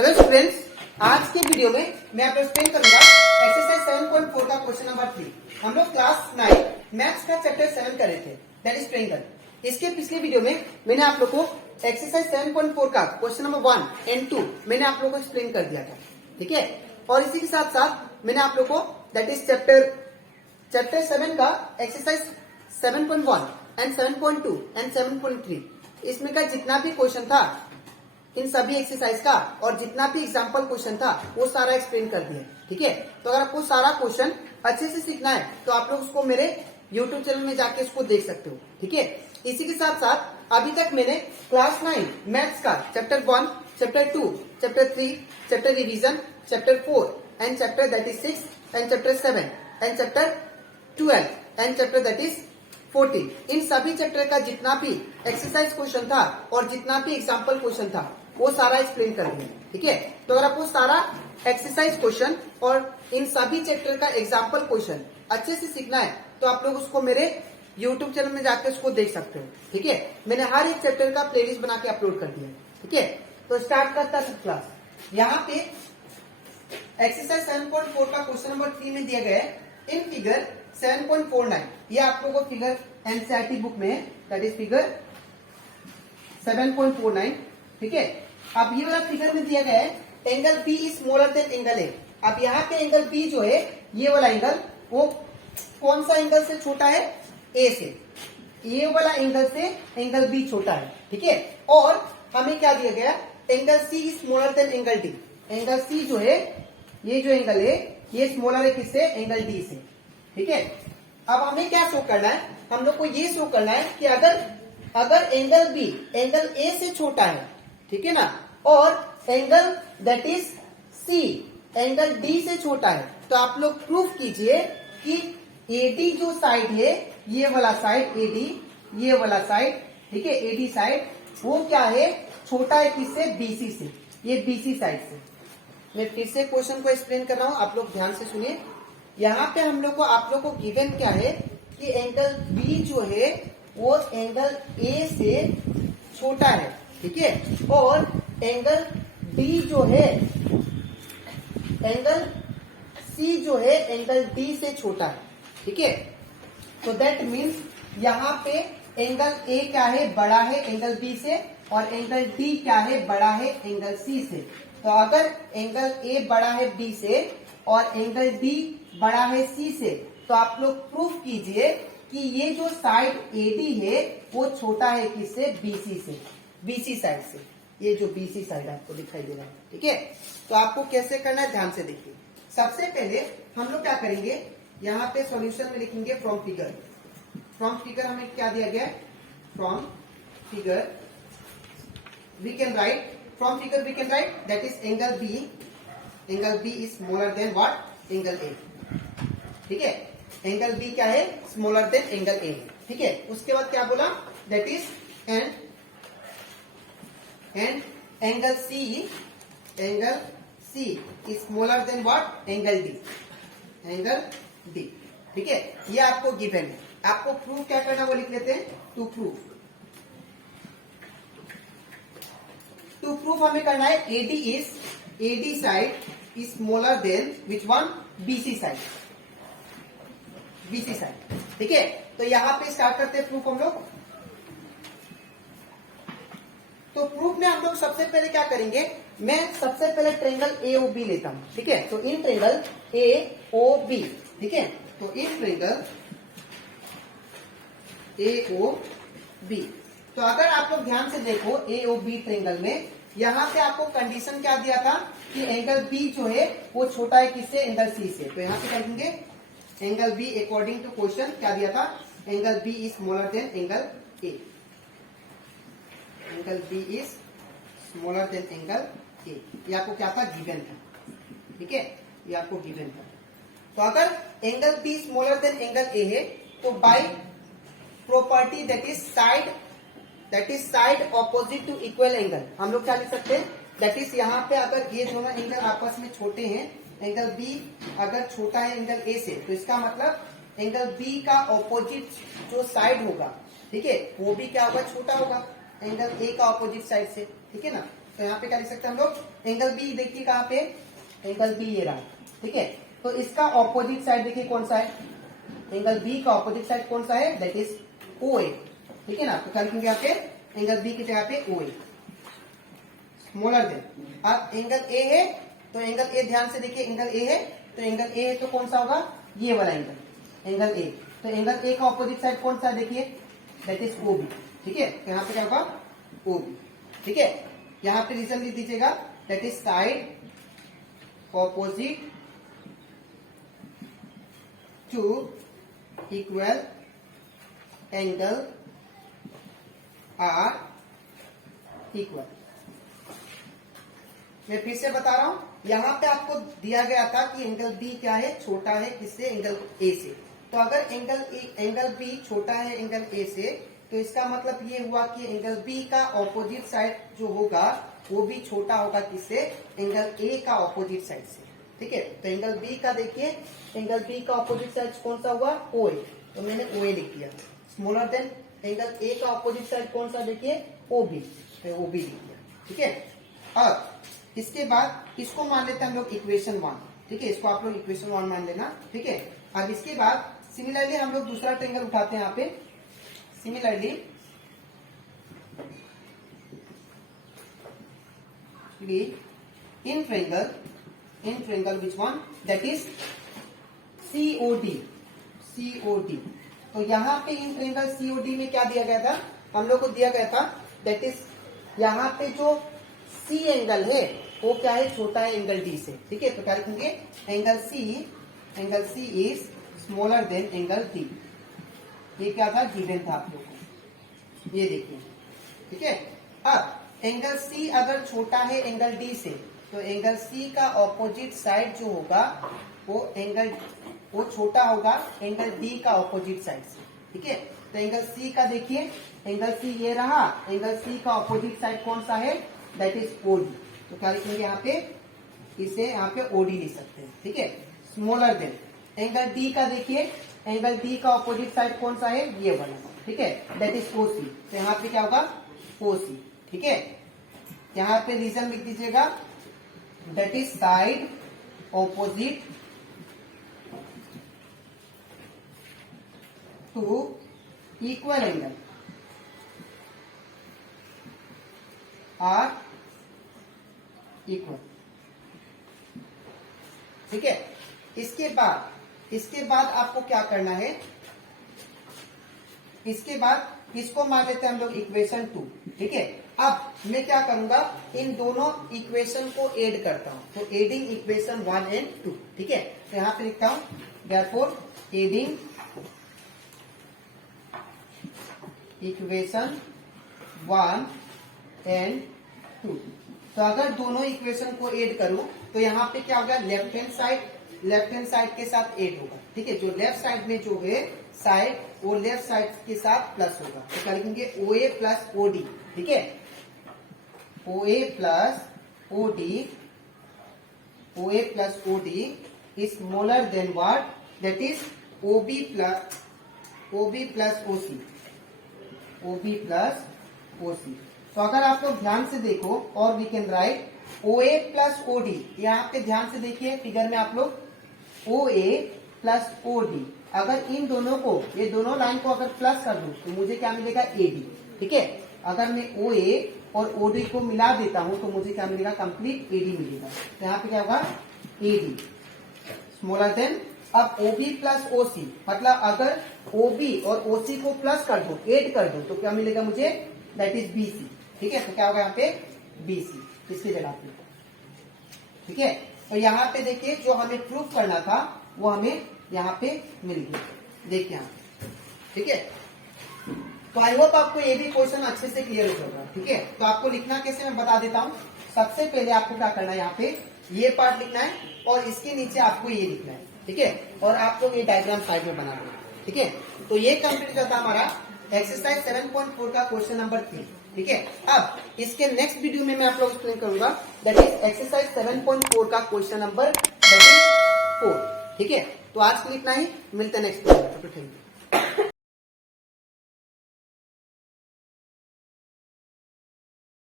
Hello students, आज के video में मैं आपको एक्सप्लेन करूंगा एक्सरसाइज 7.4 का क्वेश्चन नंबर 3। हम लोग क्लास 9 मैथ्स का चैप्टर 7 कर रहे थे, दैट इज ट्रायंगल। इसके पिछले वीडियो में मैंने आप लोग को एक्सरसाइज 7.4 का क्वेश्चन नंबर 1 एंड 2 मैंने आप लोग को एक्सप्लेन कर दिया था, ठीक है। और इसी के साथ साथ मैंने आप लोग को दैट इज चैप्टर 7 का एक्सरसाइज 7.1 एंड 7.2 एंड 7.3 इसमें का जितना भी क्वेश्चन था, इन सभी एक्सरसाइज का और जितना भी एग्जाम्पल क्वेश्चन था वो सारा एक्सप्लेन कर दिया, ठीक है। तो अगर आपको सारा क्वेश्चन अच्छे से सीखना है तो आप लोग उसको मेरे यूट्यूब चैनल में जाके उसको देख सकते हो, ठीक है। इसी के साथ साथ अभी तक मैंने क्लास 9 मैथ्स का chapter 1, chapter 2, chapter 3, chapter revision, chapter 4 and chapter that is 6 and chapter 7 and chapter 12 and chapter that is 14, इन सभी चैप्टर का जितना भी एक्सरसाइज क्वेश्चन था और जितना भी एग्जाम्पल क्वेश्चन था वो सारा एक्सप्लेन कर दिया, ठीक है। तो अगर आपको सारा एक्सरसाइज क्वेश्चन और इन सभी चैप्टर का एग्जाम्पल क्वेश्चन अच्छे से सीखना है तो आप लोग उसको मेरे यूट्यूब चैनल में जाकर उसको देख सकते हो, ठीक है। मैंने हर एक चैप्टर का प्लेलिस्ट बना के अपलोड कर दिया, ठीक है। तो स्टार्ट करता है क्लास। यहाँ पे एक्सरसाइज 7.4 का क्वेश्चन नंबर 3 में दिया गया है इन फिगर 7.49। ये आप लोगों को फिगर एनसीईआरटी बुक में है, दैट इज फिगर 7.49, ठीक है। अब ये वाला फिगर में दिया गया है angle B is smaller than angle A. अब यहाँ पे एंगल बी जो है ये वाला एंगल वो कौन सा एंगल से छोटा है? ए से। ये वाला एंगल से एंगल बी छोटा है, ठीक है। और हमें क्या दिया गया? Angle C is smaller than angle D. Angle C जो है, ये जो एंगल है ये स्मॉलर है किससे? एंगल डी से, ठीक है। अब हमें क्या शो करना है? हम लोग को ये शो करना है कि अगर एंगल बी एंगल ए से छोटा है, ठीक है ना, और angle that is C angle D से छोटा है, तो आप लोग प्रूफ कीजिए कि एडी जो साइड है, ये वाला साइड एडी, ये वाला साइड, ठीक है, एडी साइड, वो क्या है? छोटा है किससे? बीसी से। ये बीसी साइड से। मैं फिर से क्वेश्चन को एक्सप्लेन कर रहा हूं, आप लोग ध्यान से सुनिए। यहाँ पे हम लोग को आप लोग को गिवन क्या है कि एंगल बी जो है वो एंगल ए से छोटा है, ठीक है। और एंगल डी जो है, एंगल सी जो है एंगल डी से छोटा है, ठीक है। तो दैट मीन्स यहाँ पे एंगल ए क्या है? बड़ा है एंगल बी से, और एंगल डी क्या है? बड़ा है एंगल सी से। तो अगर एंगल ए बड़ा है बी से और एंगल डी बड़ा है सी से, तो आप लोग प्रूफ कीजिए कि ये जो साइड एडी है वो छोटा है किससे? बीसी से, बीसी साइड से। ये जो बीसी साइड आपको दिखाई दे रहा है, ठीक है। तो आपको कैसे करना है ध्यान से देखिए। सबसे पहले हम लोग क्या करेंगे, यहाँ पे सॉल्यूशन में लिखेंगे फ्रॉम फिगर। फ्रॉम फिगर हमें क्या दिया गया है? From figure we can write, from figure we can write that is angle B is smaller than what? Angle A, ठीक है। एंगल बी क्या है? स्मॉलर देन एंगल ए, ठीक है। उसके बाद क्या बोला? That is and angle C is smaller than what? Angle D, angle D, ठीक है। ये आपको गिवन है। आपको प्रूफ क्या करना वो लिख लेते हैं। टू प्रूफ हमें करना है AD side is smaller than which one? BC side, BC side, ठीक है। तो यहां पे स्टार्ट करते हैं प्रूफ हम लोग। तो प्रूफ में हम लोग सबसे पहले क्या करेंगे, मैं सबसे पहले ट्रेंगल ए ओ बी लेता हूं, ठीक है। तो in triangle A O B, ठीक है। तो in triangle A O B, तो अगर आप लोग ध्यान से देखो ए ओ बी ट्रेंगल में, यहां पे आपको कंडीशन क्या दिया था कि एंगल बी जो है वो छोटा है किससे? एंगल सी से। तो यहां पे कहेंगे angle B according to question क्या दिया था? Angle B is smaller than angle A, angle B is smaller than angle A. ये आपको क्या था? गिवन था, ठीक है। ये आपको गिवन था। तो अगर angle B smaller than angle A है तो by property that is side opposite to equal angle, हम लोग क्या लिख सकते हैं? दैट इज यहाँ पे अगर ये दोनों एंगल आपस में छोटे हैं, एंगल बी अगर छोटा है एंगल ए से, तो इसका मतलब एंगल बी का ऑपोजिट जो साइड होगा, ठीक है, वो भी क्या होगा? छोटा होगा एंगल ए का ऑपोजिट साइड से, ठीक है ना। तो यहाँ पे क्या लिख सकते हैं हम लोग, एंगल बी देखिए कहाँ पे, एंगल बी ये रहा, ठीक है। तो इसका ऑपोजिट साइड देखिए कौन सा है, एंगल बी का ऑपोजिट साइड कौन सा है, दैट इज OA, ठीक है ना। तो क्या लिखेंगे यहाँ पे, एंगल बी की जगह पे OA, स्मॉलर देन। अब एंगल ए है, तो एंगल ए ध्यान से देखिए, एंगल ए है, तो एंगल ए है तो कौन सा होगा, ये वाला एंगल, एंगल ए। तो एंगल ए का ऑपोजिट साइड कौन सा देखिए, दैट इज OB, ठीक है। तो यहाँ पे क्या होगा, OB, ठीक है। यहाँ पे रीजन लिख दीजिएगा, that is side opposite to equal angle are equal. मैं फिर से बता रहा हूं, यहां पे आपको दिया गया था कि एंगल बी क्या है, छोटा है किससे, एंगल ए से। तो अगर एंगल बी छोटा है एंगल ए से, तो इसका मतलब ये हुआ कि एंगल बी का ऑपोजिट साइड जो होगा वो भी छोटा होगा किससे, एंगल ए का ऑपोजिट साइड से, ठीक है। तो एंगल बी का देखिए, एंगल बी का ऑपोजिट साइड कौन सा हुआ, OA, तो मैंने OA लिख दिया, स्मॉलर देन एंगल ए का ऑपोजिट साइड कौन सा देखिए, OB, तो OB लिख दिया, ठीक है। अब इसके बाद इसको मान लेते हैं हम लोग इक्वेशन 1, ठीक है, इसको आप लोग इक्वेशन 1 मान लेना, ठीक है। अब इसके बाद सिमिलरली हम लोग दूसरा ट्रायंगल उठाते हैं यहाँ पे, similarly in triangle which one, that is COD, तो यहाँ पे इन ट्रायंगल COD में क्या दिया गया था, हम लोग को दिया गया था, दैट इज यहाँ पे जो C एंगल है वो क्या है, छोटा है एंगल D से, ठीक है। तो क्या लिखेंगे, angle C is smaller than angle D। ये क्या था, गिवन था आप लोगों को, ये देखिए, ठीक है। अब एंगल C अगर छोटा है एंगल D से, तो एंगल C का ऑपोजिट साइड जो होगा वो छोटा होगा एंगल D का ऑपोजिट साइड से, ठीक है। तो एंगल C का देखिए, एंगल C ये रहा, एंगल C का ऑपोजिट साइड कौन सा है, दैट इज OD। तो क्या लिखेंगे यहाँ पे, इसे यहाँ पे OD लिख सकते हैं, ठीक है, स्मॉलर देन एंगल D का देखिए, एंगल D का ऑपोजिट साइड कौन सा है, ये वाला, ठीक है, दैट इज OC। तो यहाँ पे क्या होगा, OC, ठीक है। यहाँ पे रीजन लिख दीजिएगा, that is side opposite to equal angle are equal, ठीक है। इसके बाद आपको क्या करना है, इसके बाद इसको मान लेते हैं हम लोग इक्वेशन 2, ठीक है। अब मैं क्या करूंगा, इन दोनों इक्वेशन को ऐड करता हूं, तो एडिंग इक्वेशन 1 एंड 2, ठीक है। तो यहां पे लिखता हूं, देयरफॉर एडिंग इक्वेशन 1 एंड 2। तो अगर दोनों इक्वेशन को ऐड करूं तो यहाँ पे क्या होगा, लेफ्ट हैंड साइड के साथ ऐड होगा, ठीक है। जो लेफ्ट साइड में जो है साइड, वो लेफ्ट साइड के साथ प्लस होगा, तो क्या लिखेंगे, OA प्लस OD, ठीक है, OA plus OD is smaller than what, that is OB plus OC। तो अगर आप लोग ध्यान से देखो, और we can write OA plus OD, यहाँ पे ध्यान से देखिए फिगर में आप लोग, OA प्लस OD, अगर इन दोनों को, ये दोनों लाइन को अगर प्लस कर दूं तो मुझे क्या मिलेगा, AD, ठीक है। अगर मैं OA और OD को मिला देता हूं तो मुझे क्या मिलेगा, कंप्लीट AD मिलेगा। तो यहाँ पे क्या होगा, AD स्मॉलर देन, अब OB प्लस OC, मतलब अगर OB और OC को प्लस कर दो, ऐड कर दो, तो क्या मिलेगा मुझे, दैट इज BC, ठीक है। तो क्या होगा यहाँ पे, BC इसकी जगह पे, ठीक है। और यहाँ पे देखिए जो हमें प्रूफ करना था वो हमें यहाँ पे मिल गया, देखिए यहाँ, ठीक है। तो आई होप आपको ये भी क्वेश्चन अच्छे से क्लियर हो जाएगा, ठीक है। तो आपको लिखना कैसे मैं बता देता हूँ। सबसे पहले आपको क्या करना है, यहाँ पे ये पार्ट लिखना है और इसके नीचे आपको ये लिखना है, ठीक है। और आप लोग ये डायग्राम साइड में बना देना, ठीक है। तो ये कंप्लीट करता हमारा एक्सरसाइज 7.4 का क्वेश्चन नंबर 3, ठीक है। अब इसके नेक्स्ट वीडियो में मैं आप लोग एक्सप्लेन करूंगा, दैट इज एक्सरसाइज 7.4 का क्वेश्चन नंबर 4, ठीक है। तो आज के लिए इतना ही, मिलते हैं नेक्स्ट वीडियो में।